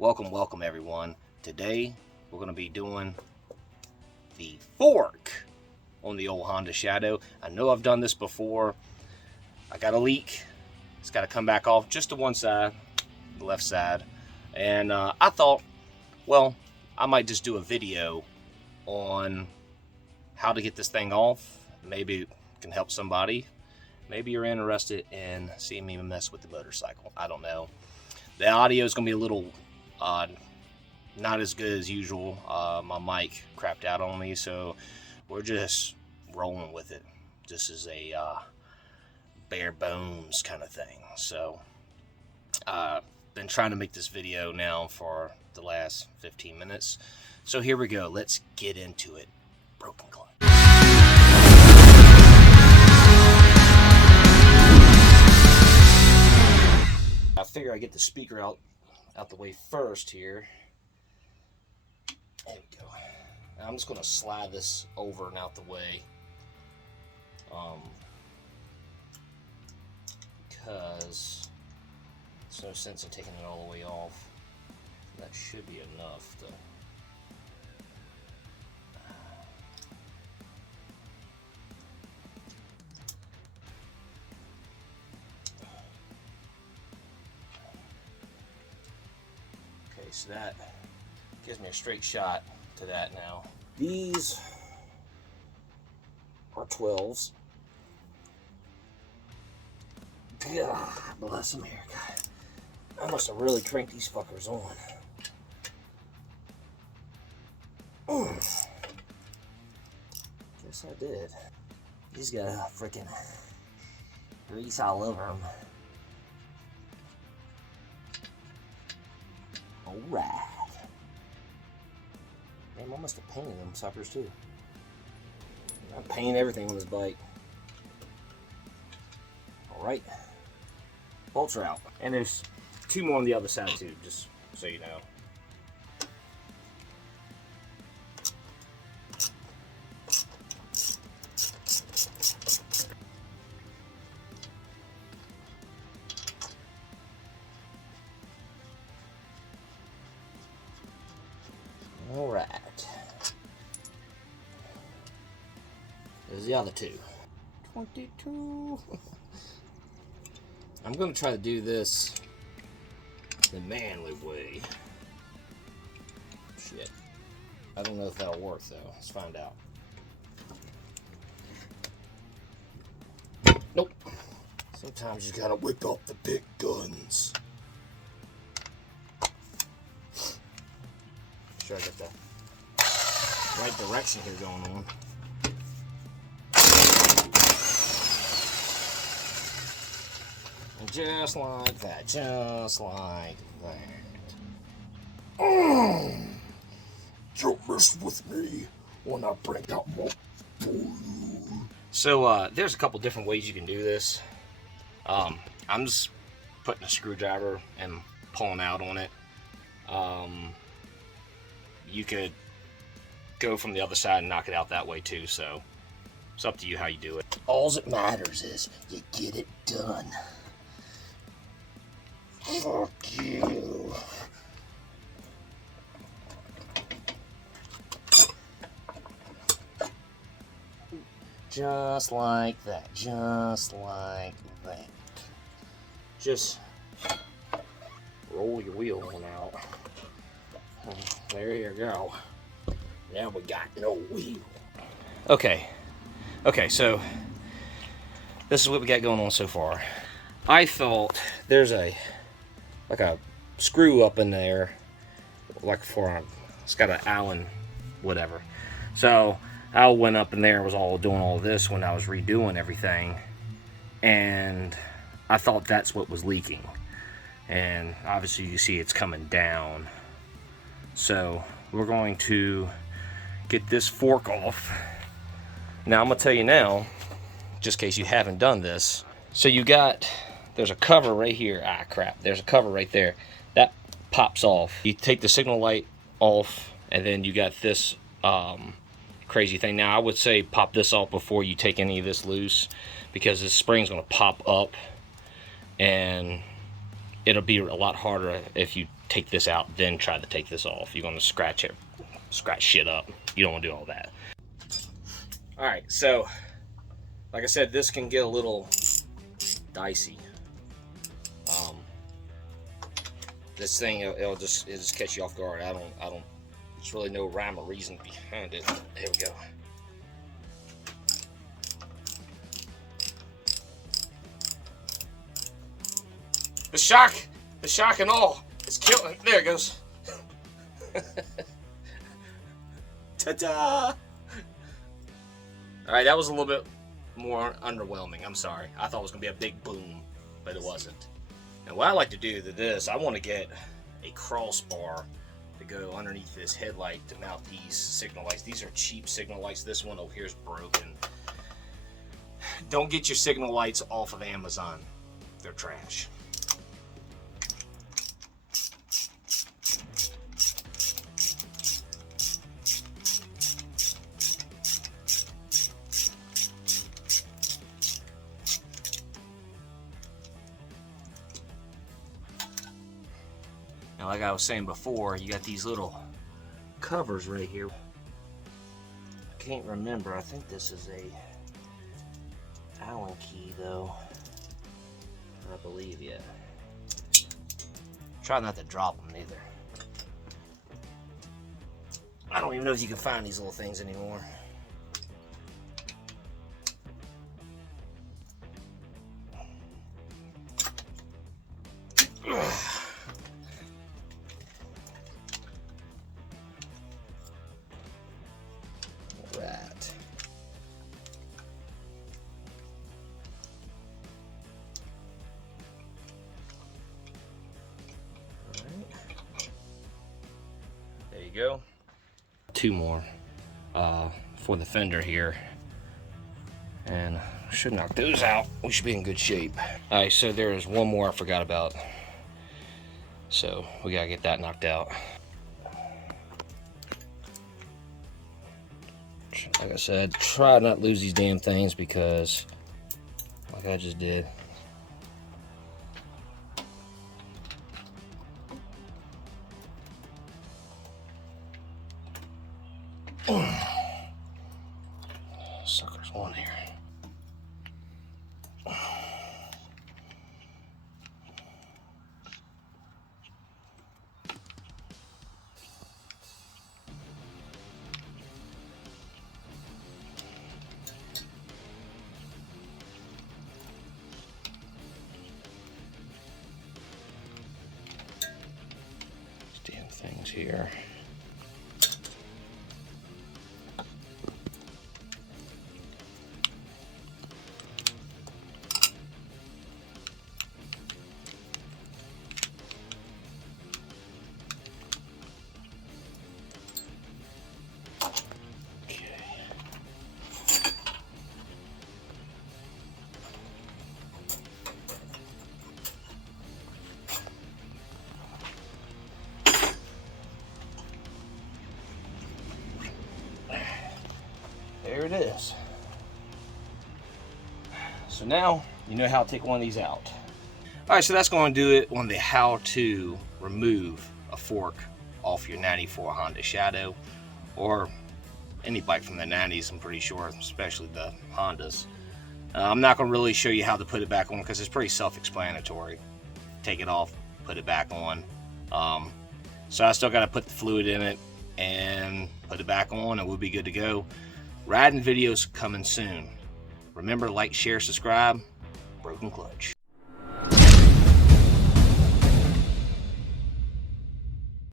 Welcome everyone. Today we're going to be doing the fork on the old Honda Shadow. I know I've done this before. I got a leak. It's got to come back off just to one side, the left side. And I thought, well, I might just do a video on how to get this thing off. Maybe it can help somebody. Maybe you're interested in seeing me mess with the motorcycle. I don't know. The audio is going to be a little not as good as usual. My mic crapped out on me, so we're just rolling with it. This is a bare bones kind of thing. So been trying to make this video now for the last 15 minutes. So here we go. Let's get into it. Broken clutch. I figure I get the speaker out the way first here. There we go. Now I'm just going to slide this over and out the way, because there's no sense in taking it all the way off. That should be enough to. So that gives me a straight shot to that now. These are 12s. God bless them here, God. I must have really cranked these fuckers on. Guess I did. These got a freaking grease all over them. Alright. Man, I must have painted them suckers too. I paint everything on this bike. Alright. Bolts are out. And there's two more on the other side too, just so you know. Alright. There's the other two. 22. I'm going to try to do this the manly way. Shit. I don't know if that'll work though. Let's find out. Nope. Sometimes you gotta whip up the big guns. Sure I got the right direction here going on. And just like that, just like that. Don't mess with me when I bring out more for you. So there's a couple different ways you can do this. I'm just putting a screwdriver and pulling out on it. You could go from the other side and knock it out that way too, so it's up to you how you do it. All that matters is you get it done. Fuck you. Just like that, just like that. Just roll your wheel on out. There you go. Now we got no wheel. Okay, so this is what we got going on so far. I thought there's a screw up in there, like for it's got an Allen whatever. So I went up in there and was all doing all this when I was redoing everything, and I thought that's what was leaking. And obviously you see it's coming down. So we're going to get this fork off. Now I'm gonna tell you now, just in case you haven't done this. So there's a cover right here. Ah crap, there's a cover right there. That pops off. You take the signal light off, and then you got this crazy thing. Now I would say pop this off before you take any of this loose, because this spring's gonna pop up and it'll be a lot harder if you take this out, then try to take this off. You're gonna scratch shit up. You don't wanna do all that. All right, so like I said, this can get a little dicey. This thing, it'll just catch you off guard. I don't. There's really no rhyme or reason behind it. There we go. The shock and all. It's killing. There it goes. Ta-da! All right, that was a little bit more underwhelming. I'm sorry. I thought it was gonna be a big boom, but it wasn't. And what I like to do to this, I want to get a crossbar to go underneath this headlight to mount these signal lights. These are cheap signal lights. This one over here is broken. Don't get your signal lights off of Amazon. They're trash. Now, like I was saying before, you got these little covers right here. I can't remember. I think this is a Allen key, though. I believe, yeah. Try not to drop them either. I don't even know if you can find these little things anymore. There you go. Two more for the fender here, and should knock those out. We should be in good shape. All right, so there is one more I forgot about, so we gotta get that knocked out. Like I said, try not to lose these damn things, because like I just did. Sucker's one here. These damn things here. There it is. So now you know how to take one of these out. All right, so that's going to do it on the how to remove a fork off your 94 Honda Shadow, or any bike from the 90s, I'm pretty sure, especially the Hondas. I'm not going to really show you how to put it back on, because it's pretty self-explanatory. Take it off, put it back on. So I still got to put the fluid in it and put it back on, and we'll be good to go. Riding videos coming soon. Remember, like, share, subscribe. Broken Clutch.